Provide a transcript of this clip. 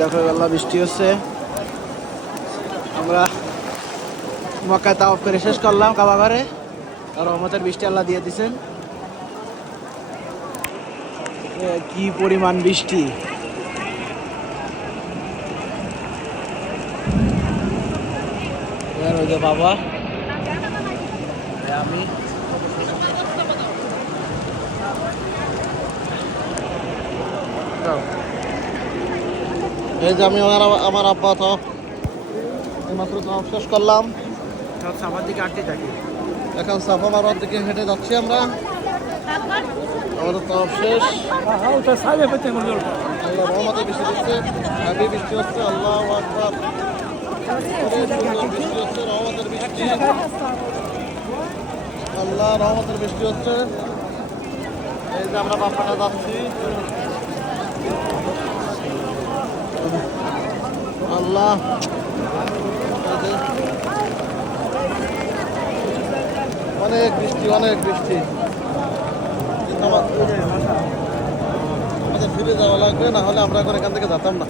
দেখো আল্লাহ বৃষ্টি হচ্ছে। আমরা মক্কায় তাওয়াফ করে শেষ করলাম কাবা ঘরে, আর রহমতের বৃষ্টি আল্লাহ দিয়ে দিছেন। কি পরিমাণ বৃষ্টি! ওই যে বাবা, আমি এই যে আমি আমার আব্বা তো মাত্র তাওয়াফ শেষ করলাম, সাফার দিকে আটতে থাকি। এখন সাফা মারওয়ার দিকে হেঁটে যাচ্ছি আমরা। আমাদের তাওয়াফ শেষ। আল্লাহ রহমতে বৃষ্টি দিচ্ছে, হেভি বৃষ্টি হচ্ছে। আল্লাহু আকবার, বৃষ্টি হচ্ছে, রহমতের বৃষ্টি। আল্লাহ রহমতের বৃষ্টি হচ্ছে। এই যে আমরা বাপ্পাটা যাচ্ছি। আল্লাহ, অনেক বৃষ্টি, অনেক বৃষ্টি। আমাদের ফিরে যাওয়া লাগবে, না হলে আমরা এখন এখান থেকে যেতাম না।